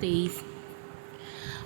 23।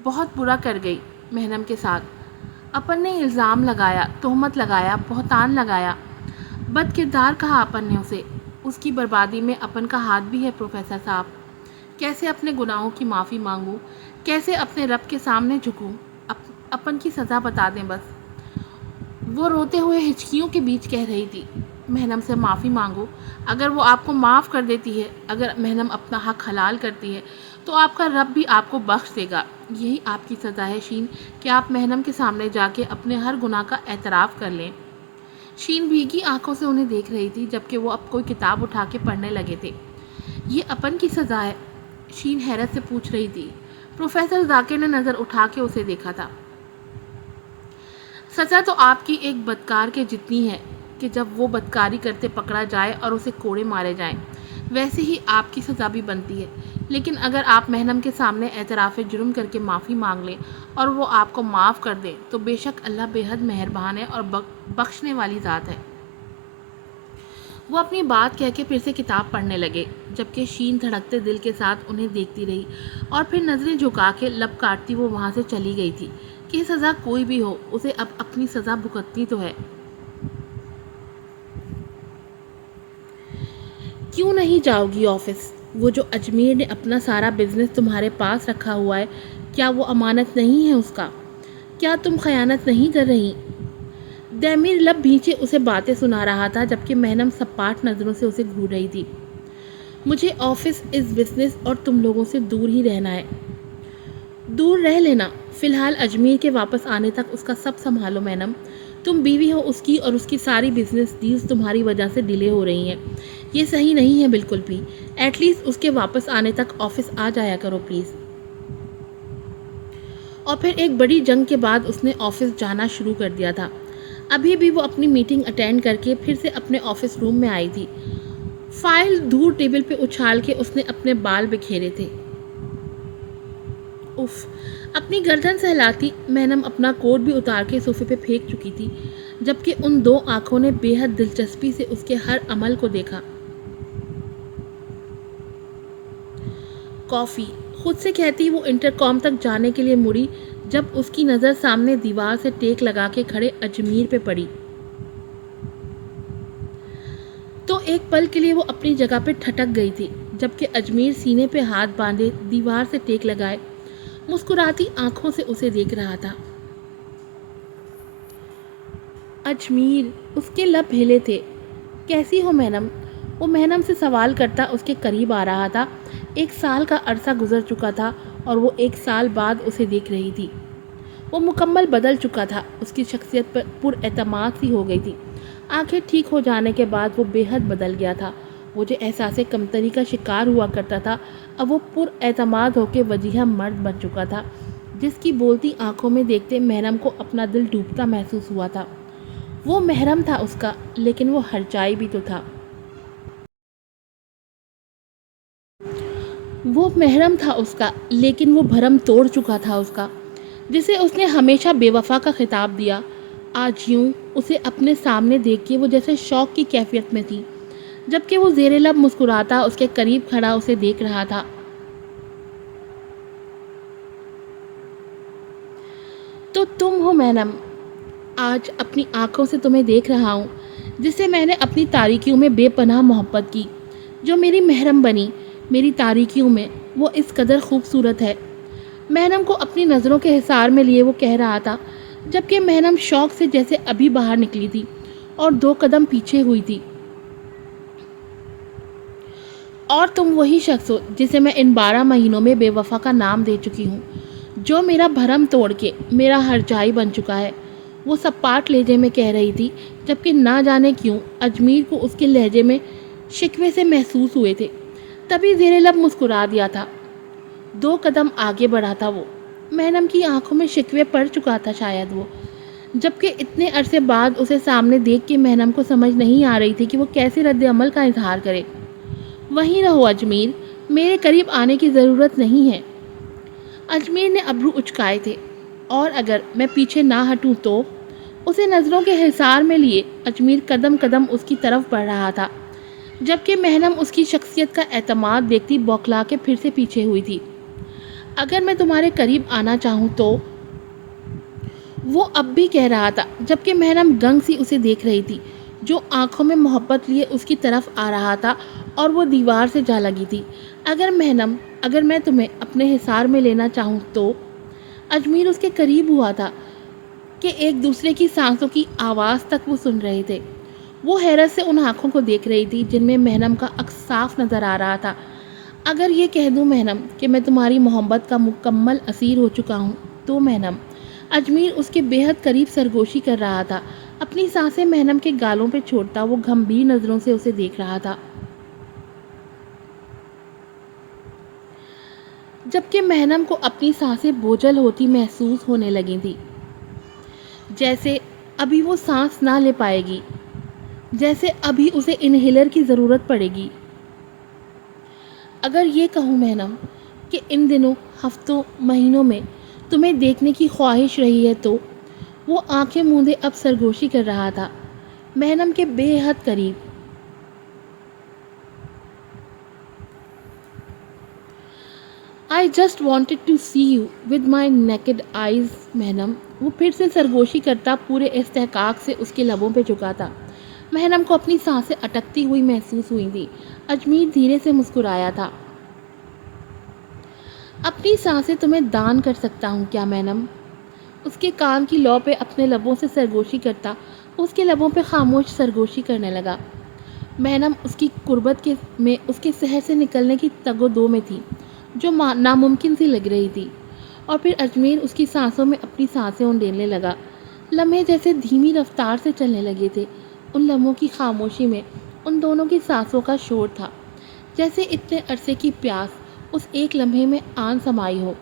بہت برا کر گئی مہنم کے ساتھ۔ اپن نے الزام لگایا، تہمت لگایا، بہتان لگایا، بد کردار کہا اپن نے اسے۔ اس کی بربادی میں اپن کا ہاتھ بھی ہے پروفیسر صاحب۔ کیسے اپنے گناہوں کی معافی مانگوں، کیسے اپنے رب کے سامنے جھکوں؟ اپن کی سزا بتا دیں بس۔ وہ روتے ہوئے ہچکیوں کے بیچ کہہ رہی تھی، مہنم سے معافی مانگو۔ اگر وہ آپ کو معاف کر دیتی ہے، اگر مہنم اپنا حق حلال کرتی ہے، تو آپ کا رب بھی آپ کو بخش دے گا۔ یہی آپ کی سزا ہے شین، کہ آپ مہنم کے سامنے جا کے اپنے ہر گناہ کا اعتراف کر لیں۔ شین بھیگی آنکھوں سے انہیں دیکھ رہی تھی، جبکہ وہ اب کوئی کتاب اٹھا کے پڑھنے لگے تھے۔ یہ اپن کی سزا ہے؟ شین حیرت سے پوچھ رہی تھی۔ پروفیسر ذاکر نے نظر اٹھا کے اسے دیکھا تھا۔ سزا تو آپ کی ایک بدکار کے جتنی ہے کہ جب وہ بدکاری کرتے پکڑا جائے اور اسے کوڑے مارے جائیں، ویسے ہی آپ کی سزا بھی بنتی ہے۔ لیکن اگر آپ مہنم کے سامنے اعتراف جرم کر کے معافی مانگ لیں اور وہ آپ کو معاف کر دیں، تو بے شک اللہ بے حد مہربان ہے اور بخشنے والی ذات ہے۔ وہ اپنی بات کہہ کے پھر سے کتاب پڑھنے لگے، جبکہ شین دھڑکتے دل کے ساتھ انہیں دیکھتی رہی اور پھر نظریں جھکا کے لب کاٹتی وہ وہاں سے چلی گئی تھی کہ سزا کوئی بھی ہو، اسے اب اپنی سزا بھگتنی تو ہے۔ کیوں نہیں جاؤ گی آفس؟ وہ جو اجمیر نے اپنا سارا بزنس تمہارے پاس رکھا ہوا ہے، کیا وہ امانت نہیں ہے اس کا؟ کیا تم خیانت نہیں کر رہی؟ دیمیر لب بھیچے اسے باتیں سنا رہا تھا، جبکہ مہنم سپاٹ نظروں سے اسے گھور رہی تھی۔ مجھے آفس، اس بزنس اور تم لوگوں سے دور ہی رہنا ہے۔ دور رہ لینا، فی الحال اجمیر کے واپس آنے تک اس کا سب سنبھالو مہنم۔ تم بیوی ہو اس کی، اور اس کی ساری بزنس ڈیلز تمہاری وجہ سے ڈیلے ہو رہی ہیں۔ یہ صحیح نہیں ہے بالکل بھی۔ ایٹ لیسٹ اس کے واپس آنے تک آفس آ جایا کرو پلیز۔ اور پھر ایک بڑی جنگ کے بعد اس نے آفس جانا شروع کر دیا تھا۔ ابھی بھی وہ اپنی میٹنگ اٹینڈ کر کے پھر سے اپنے آفس روم میں آئی تھی۔ فائل دور ٹیبل پہ اچھال کے اس نے اپنے بال بکھیرے تھے۔ اف، اپنی گردن سہلاتی مہنم اپنا کوٹ بھی اتار کے صوفے پہ پھینک چکی تھی، جبکہ ان دو آنکھوں نے بے حد دلچسپی سے اس کے ہر عمل کو دیکھا۔ کافی، خود سے کہتی وہ انٹرکام تک جانے کے لیے مڑی، جب اس کی نظر سامنے دیوار سے ٹیک لگا کے کھڑے اجمیر پہ پڑی تو ایک پل کے لیے وہ اپنی جگہ پہ ٹھٹک گئی تھی، جبکہ اجمیر سینے پہ ہاتھ باندھے دیوار سے ٹیک لگائے مسکراتی آنکھوں سے اسے دیکھ رہا تھا۔ اجمیر، اس کے لب ہلے تھے۔ کیسی ہو مہنم؟ وہ مہنم سے سوال کرتا اس کے قریب آ رہا تھا۔ 1 سال کا عرصہ گزر چکا تھا اور وہ 1 سال بعد اسے دیکھ رہی تھی۔ وہ مکمل بدل چکا تھا، اس کی شخصیت پر اعتماد سی ہو گئی تھی۔ آنکھیں ٹھیک ہو جانے کے بعد وہ بے حد بدل گیا تھا۔ وہ جو احساس کمتری کا شکار ہوا کرتا تھا، اب وہ پر اعتماد ہو کے وجیحہ مرد بن چکا تھا، جس کی بولتی آنکھوں میں دیکھتے مہرم کو اپنا دل ڈوبتا محسوس ہوا تھا۔ وہ محرم تھا اس کا، لیکن وہ ہرجائی بھی تو تھا۔ وہ محرم تھا اس کا، لیکن وہ بھرم توڑ چکا تھا اس کا، جسے اس نے ہمیشہ بے وفا کا خطاب دیا۔ آج یوں اسے اپنے سامنے دیکھ کے وہ جیسے شوق کی کیفیت میں تھی، جبکہ وہ زیر لب مسکراتا اس کے قریب کھڑا اسے دیکھ رہا تھا۔ تو تم ہو مہنم، آج اپنی آنکھوں سے تمہیں دیکھ رہا ہوں، جسے میں نے اپنی تاریکیوں میں بے پناہ محبت کی، جو میری محرم بنی میری تاریکیوں میں۔ وہ اس قدر خوبصورت ہے۔ مہنم کو اپنی نظروں کے حصار میں لیے وہ کہہ رہا تھا، جبکہ مہنم شوق سے جیسے ابھی باہر نکلی تھی اور 2 قدم پیچھے ہوئی تھی۔ اور تم وہی شخص ہو جسے میں ان 12 مہینوں میں بے وفا کا نام دے چکی ہوں، جو میرا بھرم توڑ کے میرا ہرجائی بن چکا ہے۔ وہ سپاٹ لہجے میں کہہ رہی تھی، جبکہ نہ جانے کیوں اجمیر کو اس کے لہجے میں شکوے سے محسوس ہوئے تھے۔ تبھی زیر لب مسکرا دیا تھا۔ 2 قدم آگے بڑھا تھا وہ۔ مہنم کی آنکھوں میں شکوے پڑ چکا تھا شاید وہ، جبکہ اتنے عرصے بعد اسے سامنے دیکھ کے مہنم کو سمجھ نہیں آ رہی تھی کہ وہ کیسے رد عمل کا اظہار کرے۔ وہیں رہو اجمیر، میرے قریب آنے کی ضرورت نہیں ہے۔ اجمیر نے ابرو اچکائے تھے۔ اور اگر میں پیچھے نہ ہٹوں تو؟ اسے نظروں کے حصار میں لیے اجمیر قدم قدم اس کی طرف بڑھ رہا تھا، جبکہ مہنم اس کی شخصیت کا اعتماد دیکھتی بوکھلا کے پھر سے پیچھے ہوئی تھی۔ اگر میں تمہارے قریب آنا چاہوں تو وہ اب بھی کہہ رہا تھا، جبکہ محرم گنگ سی اسے دیکھ رہی تھی، جو آنکھوں میں محبت لیے اس کی طرف آ رہا تھا اور وہ دیوار سے جا لگی تھی۔ اگر محرم، اگر میں تمہیں اپنے حصار میں لینا چاہوں تو اجمیر اس کے قریب ہوا تھا کہ ایک دوسرے کی سانسوں کی آواز تک وہ سن رہے تھے۔ وہ حیرت سے ان آنکھوں کو دیکھ رہی تھی جن میں محرم کا عکس صاف نظر آ رہا تھا۔ اگر یہ کہہ دوں محرم کہ میں تمہاری محبت کا مکمل اسیر ہو چکا ہوں تو محرم، اجمیر اس کے بے حد قریب سرگوشی کر رہا تھا، اپنی سانسیں محرم کے گالوں پہ چھوڑتا وہ گمبھیر نظروں سے اسے دیکھ رہا تھا، جبکہ محرم کو اپنی سانسیں بوجھل ہوتی محسوس ہونے لگی تھی، جیسے ابھی وہ سانس نہ لے پائے گی، جیسے ابھی اسے انہیلر کی ضرورت پڑے گی۔ اگر یہ کہوں محرم کہ ان دنوں، ہفتوں، مہینوں میں تمہیں دیکھنے کی خواہش رہی ہے تو وہ آنکھیں موندے اب سرگوشی کر رہا تھا، محرم کے بے حد قریب۔ I just wanted to see you with my naked eyes محرم، وہ پھر سے سرگوشی کرتا پورے استحقاق سے اس کے لبوں پہ جھکا تھا۔ محرم کو اپنی سانسیں اٹکتی ہوئی محسوس ہوئی تھی۔ اجمیر دھیرے سے مسکرایا تھا۔ اپنی سانسیں تمہیں دان کر سکتا ہوں کیا محرم؟ اس کے کان کی لو پہ اپنے لبوں سے سرگوشی کرتا اس کے لبوں پہ خاموش سرگوشی کرنے لگا۔ محرم اس کی قربت میں اس کے سحر سے نکلنے کی تگ و دو میں تھی جو ناممکن سی لگ رہی تھی، اور پھر اجمیر اس کی سانسوں میں اپنی سانسیں اونڈیلنے لگا۔ لمحے جیسے دھیمی رفتار سے چلنے لگے تھے۔ ان لمحوں کی خاموشی میں ان دونوں کی سانسوں کا شور تھا، جیسے اتنے عرصے کی پیاس اس ایک لمحے میں آن سمائی ہو۔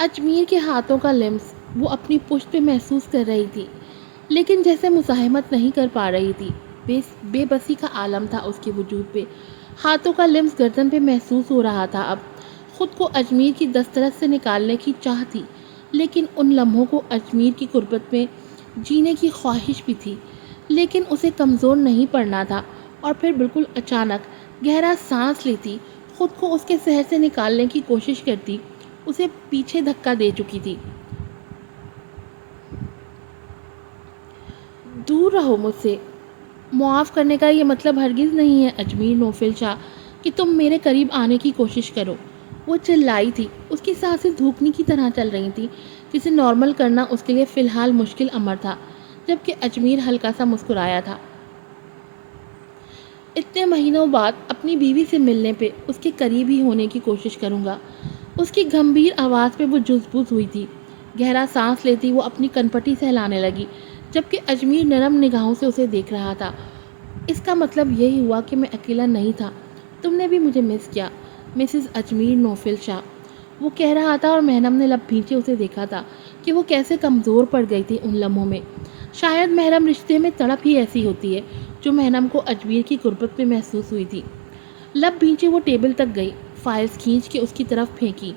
اجمیر کے ہاتھوں کا لمس وہ اپنی پشت پہ محسوس کر رہی تھی، لیکن جیسے مزاحمت نہیں کر پا رہی تھی۔ بے بسی کا عالم تھا اس کے وجود پہ۔ ہاتھوں کا لمس گردن پہ محسوس ہو رہا تھا۔ اب خود کو اجمیر کی دسترس سے نکالنے کی چاہ تھی، لیکن ان لمحوں کو اجمیر کی قربت میں جینے کی خواہش بھی تھی، لیکن اسے کمزور نہیں پڑنا تھا۔ اور پھر بالکل اچانک گہرا سانس لیتی، خود کو اس کے سحر سے نکالنے کی کوشش کرتی، اسے پیچھے دھکا دے چکی تھی۔ دور رہو مجھ سے۔ معاف کرنے کا یہ مطلب ہرگز نہیں ہے اجمیر نوفل شاہ کہ تم میرے قریب آنے کی کوشش کرو، وہ چلائی تھی۔ اس کی سانسیں دھوکنے کی طرح چل رہی تھیں، جسے نارمل کرنا اس کے لیے فی الحال مشکل امر تھا، جبکہ اجمیر ہلکا سا مسکرایا تھا۔ اتنے مہینوں بعد اپنی بیوی سے ملنے پہ اس کے قریب ہی ہونے کی کوشش کروں گا۔ اس کی گمبھیر آواز پہ وہ جزبوز ہوئی تھی۔ گہرا سانس لیتی وہ اپنی کنپٹی سہلانے لگی، جبکہ اجمیر نرم نگاہوں سے اسے دیکھ رہا تھا۔ اس کا مطلب یہی ہوا کہ میں اکیلا نہیں تھا، تم نے بھی مجھے مس کیا مسز اجمیر نوفل شاہ، وہ کہہ رہا تھا، اور محرم نے لب بھینچے اسے دیکھا تھا کہ وہ کیسے کمزور پڑ گئی تھی ان لمحوں میں۔ شاید محرم رشتے میں تڑپ ہی ایسی ہوتی ہے جو محرم کو اجمیر کی قربت میں محسوس ہوئی تھی۔ لب بھینچے وہ ٹیبل تک گئی، فائلز کھینچ کے اس کی طرف پھینکی۔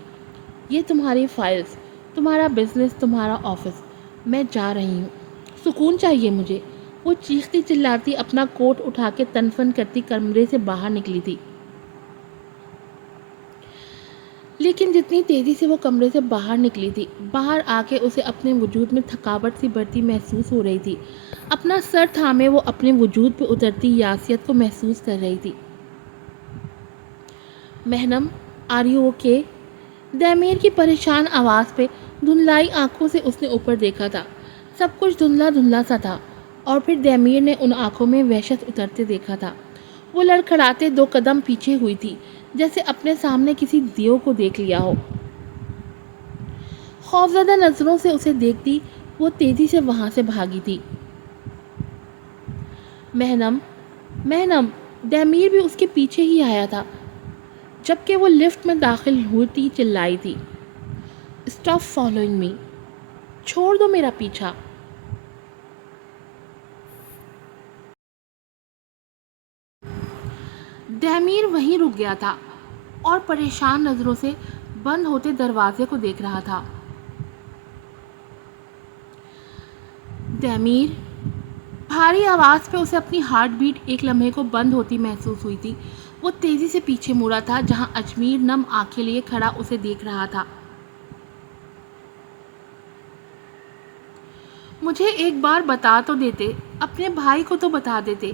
یہ تمہاری فائلز، تمہارا بزنس، تمہارا آفس، میں جا رہی ہوں، سکون چاہیے مجھے۔ وہ چیختی چلاتی اپنا کوٹ اٹھا کے تنفن کرتی کمرے سے باہر نکلی تھی، لیکن جتنی تیزی سے وہ کمرے سے باہر نکلی تھی، باہر آ کے اسے اپنے وجود میں تھکاوٹ سی بڑھتی محسوس ہو رہی تھی۔ اپنا سر تھامے وہ اپنے وجود پہ اترتی یاسیت کو محسوس کر رہی تھی۔ محرم، آر یو اوکے؟ دہمیر کی پریشان آواز پہ دھندلائی آنکھوں سے اس نے اوپر دیکھا تھا۔ سب کچھ دھندلا دھندلا سا تھا، اور پھر دہمیر نے ان آنکھوں میں وحشت اترتے دیکھا تھا۔ وہ لڑکھڑاتے 2 قدم پیچھے ہوئی تھی، جیسے اپنے سامنے کسی دیو کو دیکھ لیا ہو۔ خوفزدہ نظروں سے اسے دیکھتی وہ تیزی سے وہاں سے بھاگی تھی۔ محرم، محرم، دہمیر بھی اس کے پیچھے ہی آیا تھا، جبکہ وہ لفٹ میں داخل ہوتی چلائی تھی، اسٹاپ فالوئنگ می، چھوڑ دو میرا پیچھا۔ دہمیر وہیں رک گیا تھا اور پریشان نظروں سے بند ہوتے دروازے کو دیکھ رہا تھا۔ دہمیر، بھاری آواز پہ اسے اپنی ہارٹ بیٹ ایک لمحے کو بند ہوتی محسوس ہوئی تھی۔ وہ تیزی سے پیچھے مڑا تھا جہاں اجمیر نم آنکھیں لیے کھڑا اسے دیکھ رہا تھا۔ مجھے ایک بار بتا تو دیتے، اپنے بھائی کو تو بتا دیتے،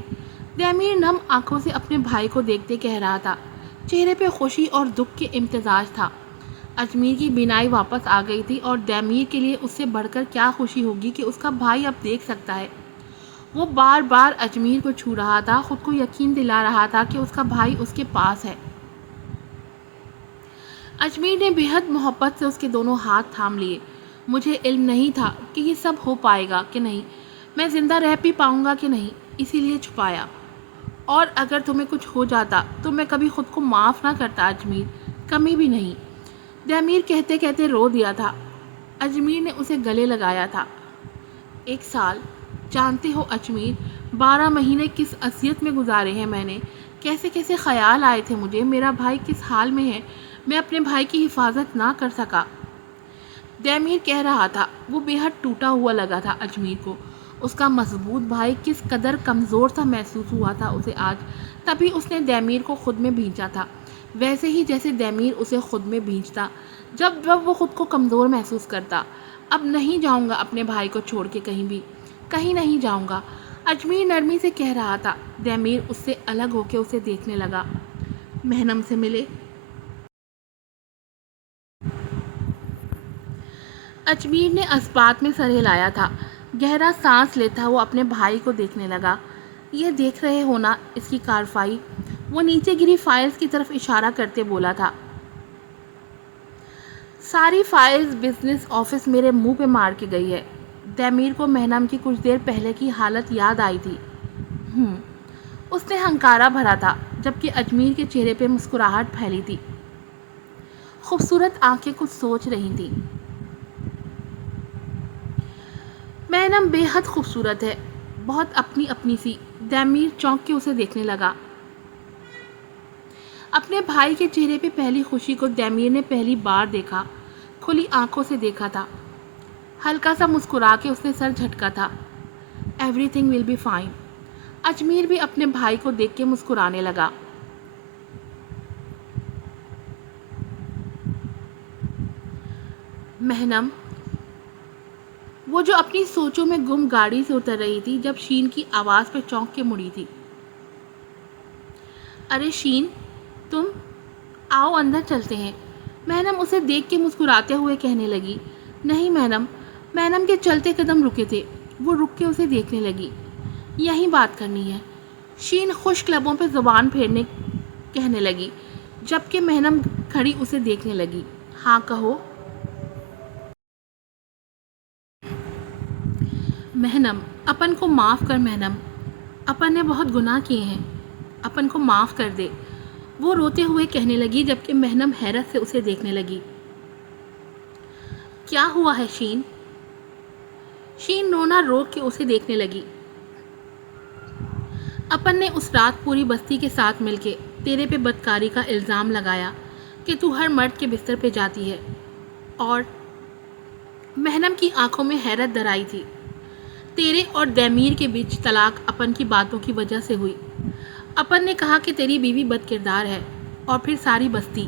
دمیر نم آنکھوں سے اپنے بھائی کو دیکھتے کہہ رہا تھا۔ چہرے پہ خوشی اور دکھ کے امتزاج تھا۔ اجمیر کی بینائی واپس آ گئی تھی اور دمیر کے لیے اس سے بڑھ کر کیا خوشی ہوگی کہ اس کا بھائی اب دیکھ سکتا ہے۔ وہ بار بار اجمیر کو چھو رہا تھا، خود کو یقین دلا رہا تھا کہ اس کا بھائی اس کے پاس ہے۔ اجمیر نے بے حد محبت سے اس کے دونوں ہاتھ تھام لیے۔ مجھے علم نہیں تھا کہ یہ سب ہو پائے گا کہ نہیں، میں زندہ رہ بھی پاؤں گا کہ نہیں، اسی لیے چھپایا۔ اور اگر تمہیں کچھ ہو جاتا تو میں کبھی خود کو معاف نہ کرتا اجمیر، کمی بھی نہیں۔ دمیر کہتے کہتے رو دیا تھا۔ اجمیر نے اسے گلے لگایا تھا۔ 1 سال، جانتے ہو اجمیر، 12 مہینے کس اذیت میں گزارے ہیں میں نے، کیسے کیسے خیال آئے تھے مجھے، میرا بھائی کس حال میں ہے، میں اپنے بھائی کی حفاظت نہ کر سکا۔ دمیر کہہ رہا تھا۔ وہ بے حد ٹوٹا ہوا لگا تھا اجمیر کو۔ اس کا مضبوط بھائی کس قدر کمزور سا محسوس ہوا تھا اسے آج۔ تبھی اس نے دمیر کو خود میں بھینچا تھا، ویسے ہی جیسے دمیر اسے خود میں بھینچتا جب وہ خود کو کمزور محسوس کرتا۔ اب نہیں جاؤں گا اپنے بھائی کو چھوڑ کے کہیں بھی، کہیں نہیں جاؤں گا، اجمیر نرمی سے کہہ رہا تھا۔ دمیر اس سے الگ ہو کے اسے دیکھنے لگا۔ مہنم سے ملے؟ اجمیر نے اسبات میں سر ہلایا تھا۔ گہرا سانس لیتا وہ اپنے بھائی کو دیکھنے لگا۔ یہ دیکھ رہے ہو نا اس کی کارروائی؟ وہ نیچے گری فائلز کی طرف اشارہ کرتے بولا تھا۔ ساری فائلز بزنس آفس میرے منہ پہ مار کے گئی ہے۔ دمیر کو مہنم کی کچھ دیر پہلے کی حالت یاد آئی تھی۔ اس نے ہنکارا بھرا تھا، جبکہ اجمیر کے چہرے پہ مسکراہٹ پھیلی تھی۔ خوبصورت آنکھیں کچھ سوچ رہی تھیں۔ مہنم بے حد خوبصورت ہے، بہت اپنی اپنی سی۔ دمیر چونک کے اسے دیکھنے لگا۔ اپنے بھائی کے چہرے پہ پہلی خوشی کو دمیر نے پہلی بار دیکھا، کھلی آنکھوں سے دیکھا تھا۔ ہلکا سا مسکرا کے اس نے سر جھٹکا تھا۔ Everything will be fine. Ajmer بھی اپنے بھائی کو دیکھ کے مسکرانے لگا۔ مہنم، وہ جو اپنی سوچوں میں گم گاڑی سے اتر رہی تھی جب شین کی آواز پہ چونک کے مڑی تھی۔ ارے شین، تم آؤ اندر چلتے ہیں، مہنم اسے دیکھ کے مسکراتے ہوئے کہنے لگی۔ نہیں مہنم۔ مہنم کے چلتے قدم رکے تھے۔ وہ رک کے اسے دیکھنے لگی۔ یہیں بات کرنی ہے، شین خشک لبوں پہ زبان پھیرنے کہنے لگی، جبکہ مہنم کھڑی اسے دیکھنے لگی۔ ہاں کہو۔ مہنم، اپن کو معاف کر مہنم، اپن نے بہت گناہ کیے ہیں، اپن کو معاف کر دے، وہ روتے ہوئے کہنے لگی، جبکہ مہنم حیرت سے اسے دیکھنے لگی۔ کیا ہوا ہے شین؟ شین رونا روک کے اسے دیکھنے لگی۔ اپن نے اس رات پوری بستی کے ساتھ مل کے تیرے پہ بدکاری کا الزام لگایا کہ تو ہر مرد کے بستر پہ جاتی ہے، اور مہنم کی آنکھوں میں حیرت در آئی تھی۔ تیرے اور دمیر کے بیچ طلاق اپن کی باتوں کی وجہ سے ہوئی۔ اپن نے کہا کہ تیری بیوی بد کردار ہے، اور پھر ساری بستی۔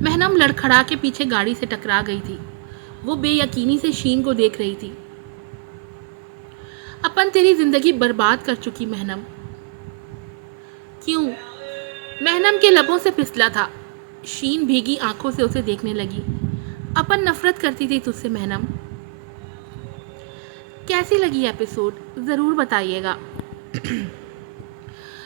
مہنم لڑکھڑا کے پیچھے گاڑی سے ٹکرا گئی تھی۔ وہ بے یقینی سے شین کو دیکھ رہی تھی۔ اپن تیری زندگی برباد کر چکی مہنم۔ کیوں؟ مہنم کے لبوں سے پھسلا تھا۔ شین بھیگی آنکھوں سے اسے دیکھنے لگی۔ اپن نفرت کرتی تھی تجھ سے مہنم۔ کیسی لگی ایپیسوڈ ضرور بتائیے گا۔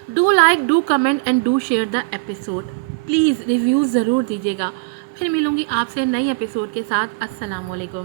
Do like, do comment and do share the episode. Please reviews ضرور دیجیے گا۔ پھر ملوں گی آپ سے نئی ایپیسوڈ کے ساتھ۔ السلام علیکم۔